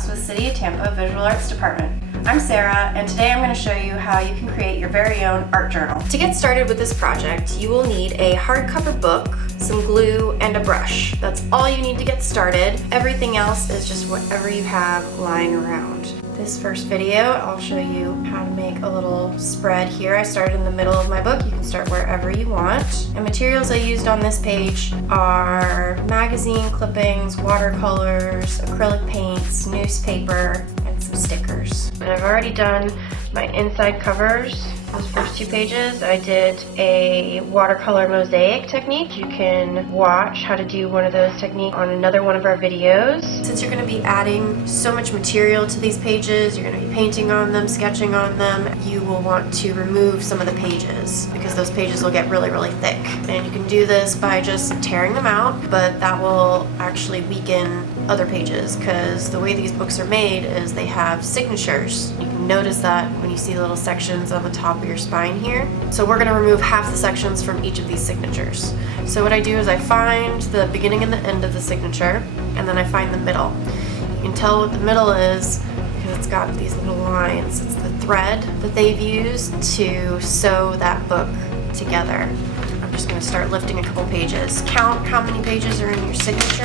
class with City of Tampa Visual Arts Department. I'm Sarah, and today I'm going to show you how you can create your very own art journal. To get started with this project, you will need a hardcover book, some glue, and a brush. That's all you need to get started. Everything else is just whatever you have lying around. This first video, I'll show you how to make a little spread here. I started in the middle of my book. You can start wherever you want. And materials I used on this page are magazine clippings, watercolors, acrylic paints, newspaper, and some stickers. And I've already done my inside covers. Those first 2 pages, I did a watercolor mosaic technique. You can watch how to do one of those techniques on another one of our videos. Since you're going to be adding so much material to these pages, you're going to be painting on them, sketching on them, you will want to remove some of the pages because those pages will get really, really thick. And you can do this by just tearing them out, but that will actually weaken other pages because the way these books are made is they have signatures. You can notice that when you see the little sections on the top of your spine here. So we're going to remove half the sections from each of these signatures. So what I do is I find the beginning and the end of the signature, and then I find the middle. You can tell what the middle is because it's got these little lines. It's the thread that they've used to sew that book together. I'm just going to start lifting a couple pages. Count how many pages are in your signature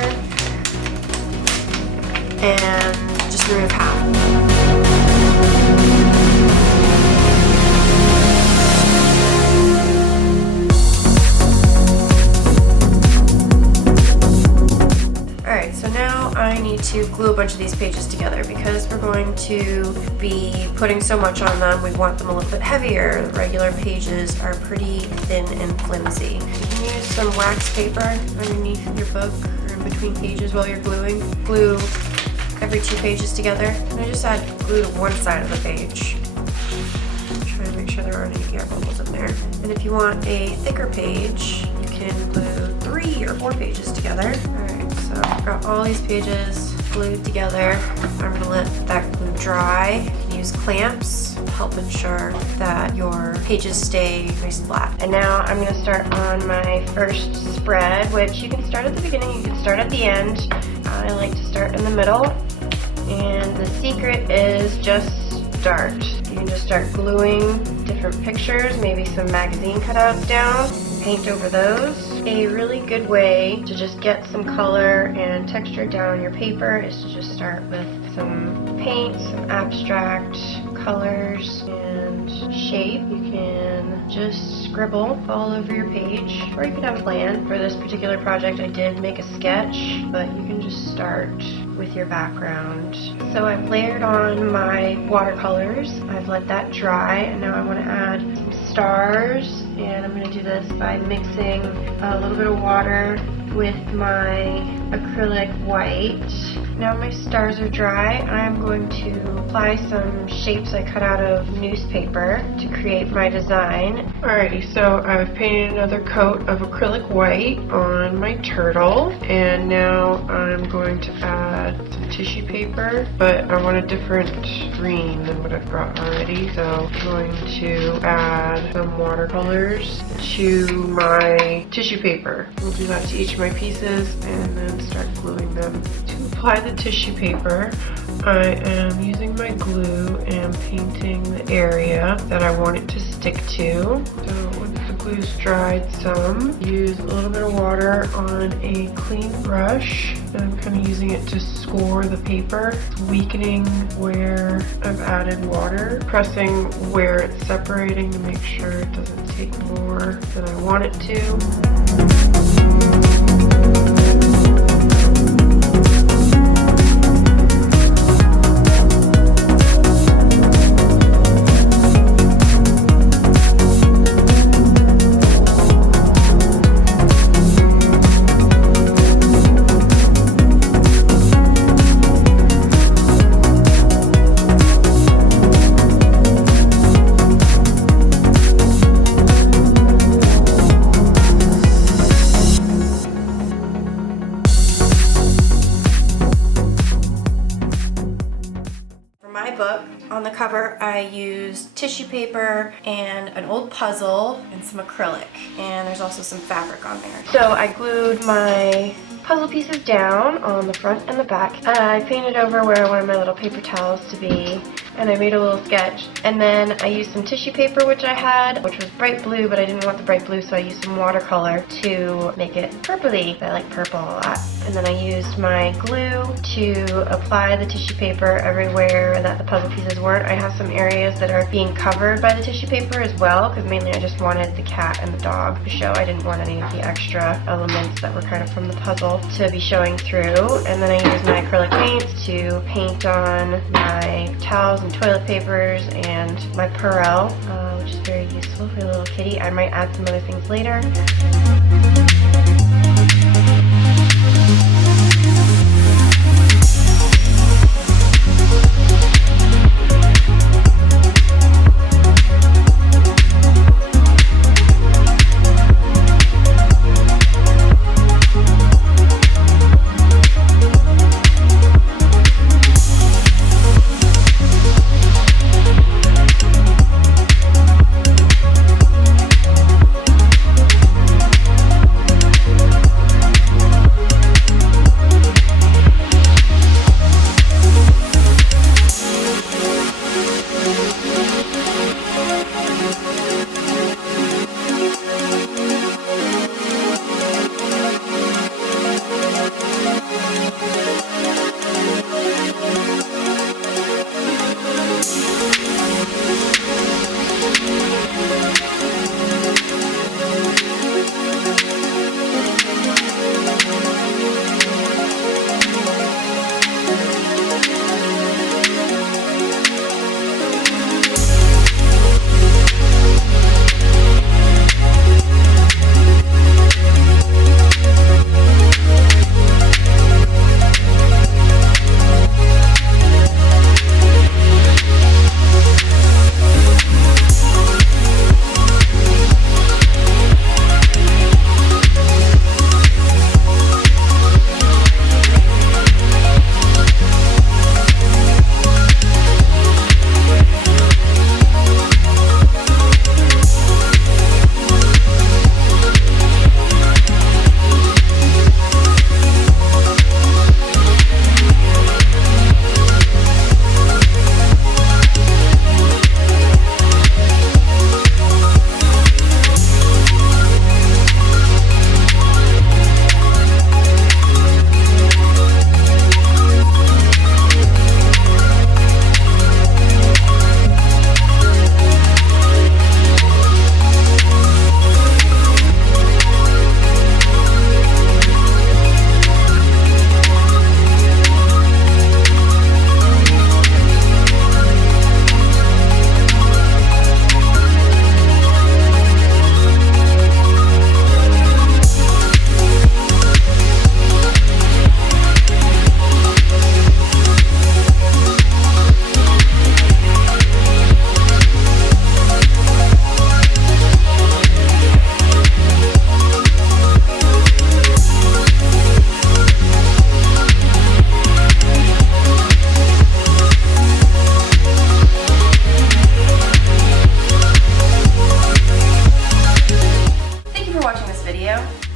and just remove half. So now I need to glue a bunch of these pages together because we're going to be putting so much on them. We want them a little bit heavier. Regular pages are pretty thin and flimsy. You can use some wax paper underneath your book or in between pages while you're gluing. Glue every 2 pages together. And I just add glue to one side of the page. Try to make sure there aren't any air bubbles in there. And if you want a thicker page, you can glue 3 or 4 pages together. So I've got all these pages glued together. I'm going to let that glue dry. You can use clamps to help ensure that your pages stay nice and flat. And now I'm going to start on my first spread, which you can start at the beginning, you can start at the end. I like to start in the middle. And the secret is just start. You can just start gluing different pictures, maybe some magazine cutouts down, paint over those. A really good way to just get some color and texture down on your paper is to just start with some paint, some abstract colors and shape. You can just scribble all over your page, or you can have a plan. For this particular project I did make a sketch, but you can just start with your background. So I've layered on my watercolors. I've let that dry, and now I want to add some stars, and I'm going to do this by mixing a little bit of water with my acrylic white. Now my stars are dry. I'm going to apply some shapes I cut out of newspaper to create my design. Alrighty, so I've painted another coat of acrylic white on my turtle, and now I'm going to add some tissue paper, but I want a different green than what I've got already, so I'm going to add some watercolors to my tissue paper. We'll do that to each of my pieces and then start gluing them. To apply the tissue paper, I am using my glue and painting the area that I want it to stick to. So once the glue's dried some, use a little bit of water on a clean brush, and I'm kind of using it to score the paper, weakening where I've added water, pressing where it's separating to make sure it doesn't take more than I want it to. Book. On the cover I used tissue paper and an old puzzle and some acrylic, and there's also some fabric on there. So I glued my puzzle pieces down on the front and the back. I painted over where I wanted my little paper towels to be, and I made a little sketch. And then I used some tissue paper, which I had, which was bright blue, but I didn't want the bright blue, so I used some watercolor to make it purpley. I like purple a lot. And then I used my glue to apply the tissue paper everywhere that the puzzle pieces weren't. I have some areas that are being covered by the tissue paper as well, because mainly I just wanted the cat and the dog to show. I didn't want any of the extra elements that were kind of from the puzzle to be showing through. And then I used my acrylic paints to paint on my towels and toilet papers and my Purell, which is very useful for the little kitty. I might add some other things later.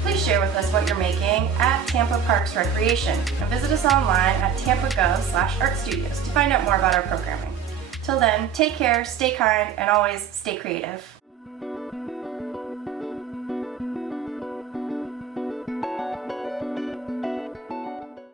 Please share with us what you're making at Tampa Parks Recreation and visit us online at tampagov/artstudios to find out more about our programming. Till then, take care, stay kind, and always stay creative.